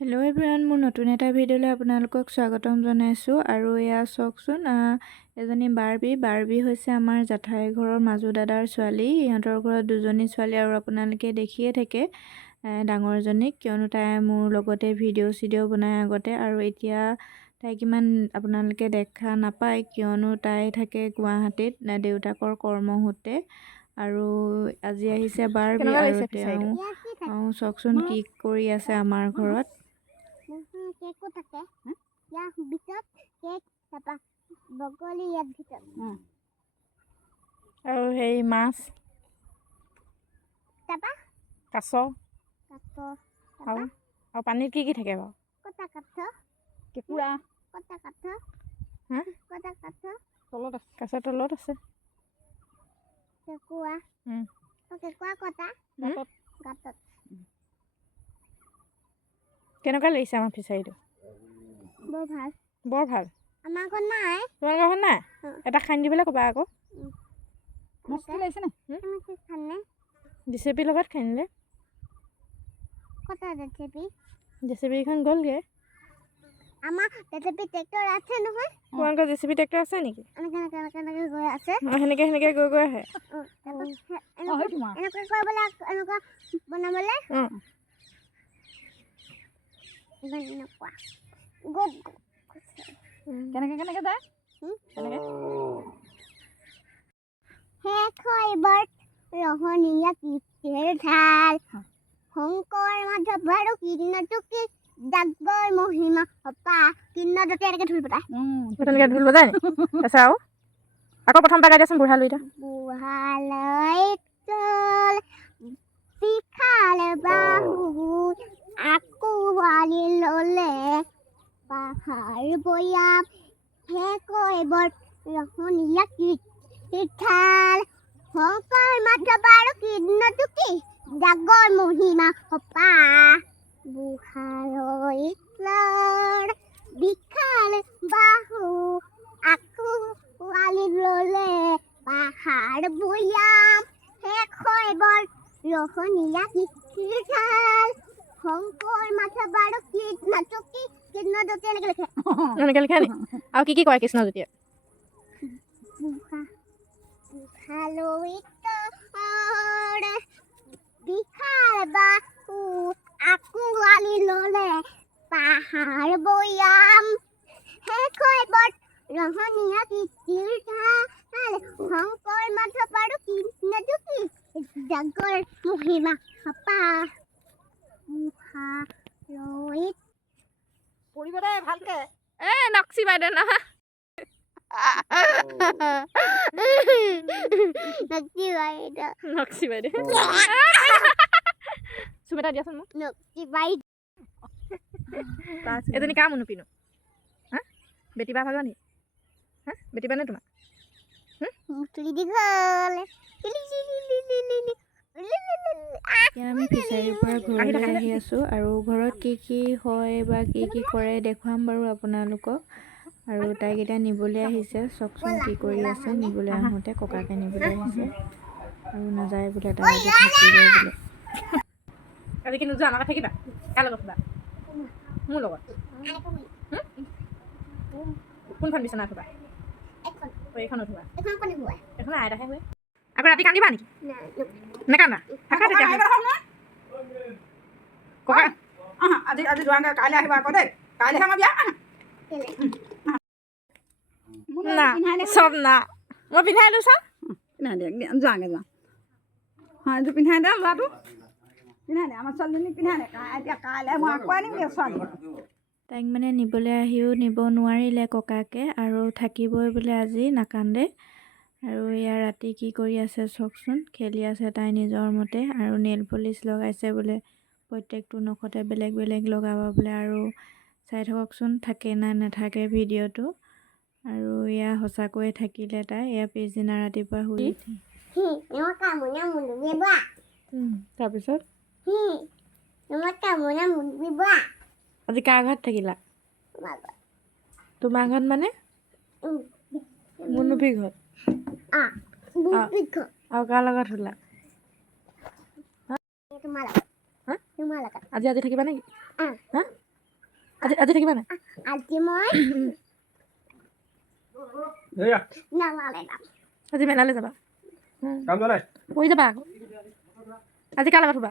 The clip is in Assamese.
হেল্ল' এভৰিৱান, মোৰ নতুন এটা ভিডিঅ'লৈ আপোনালোকক স্বাগতম জনাইছোঁ। আৰু এয়া চাওকচোন, এজনী বাৰ্বি হৈছে আমাৰ জেঠাই ঘৰৰ মাজু দাদাৰ ছোৱালী। ইহঁতৰ ঘৰত দুজনী ছোৱালী আৰু আপোনালোকে দেখিয়ে থাকে ডাঙৰজনীক, কিয়নো তাই মোৰ লগতে ভিডিঅ' বনাই আগতে। আৰু এতিয়া তাইক ইমান আপোনালোকে দেখা নাপায়, কিয়নো তাই থাকে গুৱাহাটীত দেউতাকৰ কৰ্মসূত্ৰে। আৰু আজি আহিছে বাৰ্বি, আৰু তেওঁ চাওকচোন কি কৰি আছে আমাৰ ঘৰত। কেকো থাকে ইয়াৰ ভিতৰত কেক তাপা বগলী ইয়াৰ ভিতৰত আৰু সেই মাছ তাপা কাছ আৰু পানীত কি থাকে বাৰু? কটা কাঠ কেঁকুৰা কটা কাঠ তলত আছে, কাছৰ তলত আছে কেঁকুৰা কটা গাঁতত। কেনেকুৱা লাগিছে আমাৰ ফিচাৰীটো? বৰ ভাল। আমাৰ ঘৰত নাই। তোমালোকৰ ঘৰত নাই? এটা খান্দি দিবলৈ ক'বা আকৌ। মস্তি লাগিছেনে? জেচিপিৰ লগত খান্দিলে। কটা জেচিপিখন গ'লগৈ। আমাৰ জেচিপি ট্ৰেক্টৰ আছে নহয়। তোমালোকৰ জেচিপি ট্ৰেক্টৰ আছে নেকি? এনেকৈ গৈ আছে। সেনেকৈ গৈ আহে। এনেকৈ কৰিবলৈ এনেকুৱা বনাবলৈ এনেকুৱা কেনেকৈ যায়? ৰহণীয়া কীৰ্তিৰ ঢাল শংকৰ মাধৱ আৰু কীৰ্ণটুকি জাগৰ মহিমা হপা কীৰ্ণদতে এনেকৈ ঢোল বজায়। তেনেকৈ ঢোল বজায় নি? তাৰপিছত আৰু আকৌ প্ৰথম পৰা গাই দিয়াচোন। বুঢ়ালৈটা বিশাল বাহু আকোৱালি ললে পাহাৰ বৈয়াম হে কৈবৰ ৰহণীয়া কীৰ্তিৰ ঢাল শংকৰ মাধৱ আৰু কীৰ্ণটুকি জাগৰ মহিমা হপা বুঢ়াৰ বিশাল বাহু আকোৱালি ললে পাহাৰ বৈয়াম শেষ হয় বৰ ৰহণীয়া কীৰ্তিৰ ঢাল শংকৰ মাধৱ আৰু কীৰ্ণটুকি কীৰ্ণদতে এনেকৈ লিখে নি? আৰু কি কয় কৃষ্ণজ্যোতিয়ে? বিশাল বাহু আকোৱালি ললে পাহাৰ বৈয়াম শেষ হয় বৰ ৰহণীয়া কীৰ্তিৰ ঢাল শংকৰ মাধৱ আৰু কীৰ্ণটুকি জাগৰ মহিমা হপা পঢ়িব দে ভালকে। নক্সি বাইদেউ নহয়। নক্সি বাইদেউ চুম এটা দিয়াচোন মোক। এজনী কাৰ মনুপিনো? বেটিবা ভাগৰ নি? বেটিবা নে তোমাক? এতিয়া আমি ফিচাৰীৰ পৰা ঘৰলৈ আহি আছোঁ, আৰু ঘৰত কি হয় বা কি কৰে দেখুৱাম বাৰু আপোনালোকক। আৰু তাইক এতিয়া নিবলৈ আহিছে, চাওকচোন কি কৰি আছে। নিবলৈ আহোঁতে ককাকে নিবলৈ আহিছে, আৰু নাযায় বোলে, তাই আজি থাকিব বোলে। আজি কি নোযোৱা? আমাৰ থাকিবা? কাৰ লগত থবা? মোৰ লগত। কোনখন বিচনা থবা? এইখন উঠিবা। এখন আইতাহে হয়। আকৌ ৰাতি কান্দিবা নেকি? নেকান্দা? থাকা তেতিয়া ককা আজি যোৱাংগে, কাইলৈ আহিবা আকৌ দেই। কাইলৈহে আমাৰ বিয়া। না চব না মই পিন্ধাই লৈছা। পিন্ধাই দে, যোৱাংগে যোৱা। হয়, এইযোৰ পিন্ধাই দে ল'ৰাটো। পিন্ধাই দে, আমাৰ ছোৱালীজনীক পিন্ধাই দে। এতিয়া কাইলৈ মই আকৌ আনিমগৈ ছোৱালী। তাইক মানে নিবলৈ আহিও নিব নোৱাৰিলে ককাকে, আৰু থাকিবই বোলে আজি, নাকান্দে। আৰু ইয়াৰ ৰাতি কি কৰি আছে চাওকচোন। খেলি আছে তাই নিজৰ মতে, আৰু নেইল পলিচ লগাইছে বোলে। প্ৰত্যেকটো নখতে বেলেগ বেলেগ লগাব বোলে। আৰু চাই থাককচোন থাকে না নাথাকে ভিডিঅ'টো। আৰু এয়া সঁচাকৈয়ে থাকিলে তাই। এয়া পিছদিনা ৰাতিপুৱা শুই উঠি তাৰপিছত আজি কাৰ ঘৰত থাকিলা? তোমাৰ ঘৰত মানে মুনুফিৰ ঘৰত। আৰু কাৰ লগত শুলা? আজি থাকিবা নেকি? আজি থাকিবা নাই আজি মই এয়া নালালে যাম আজি মেলালৈ যাবা কাম যোৱা নাই পঢ়ি যাবা আকৌ আজি কাৰ লগত শুবা